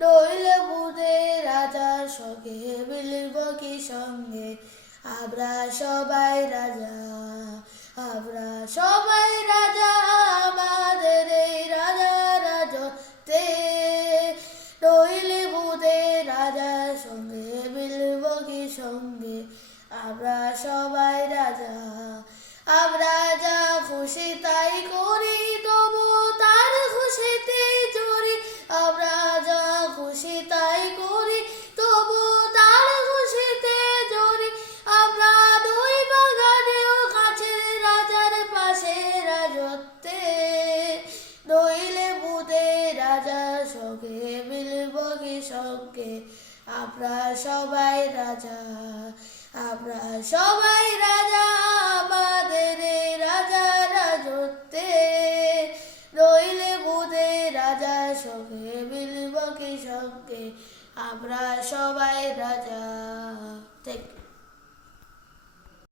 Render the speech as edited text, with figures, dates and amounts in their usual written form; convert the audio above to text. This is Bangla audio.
নইলে বুধের রাজার সঙ্গে মিলব কি সঙ্গে, আমরা সবাই রাজা, আমরা সবাই রাজা আমাদের এই রাজা রাজত্বে। নইলে বুধের রাজার সঙ্গে মিলব কি সঙ্গে, আমরা সবাই রাজা, আমরা যা খুশি তাই করি তবু তার খুশিতে চড়ি, আমরা যা খুশি তাই করি তবু তার খুশিতে চড়ি, আমরা দুই বাগানেও কাছের রাজার পাশে রাজত্বে। নইলে বুধের রাজার সঙ্গে মিলব কি সঙ্গে, আমরা সবাই রাজা, আমরা সবাই রাজা আমাদের এই রাজা রাজত্বে। নইলে বুধের রাজার সঙ্গে মিলব কি সঙ্গে, আমরা সবাই রাজা। Thank you.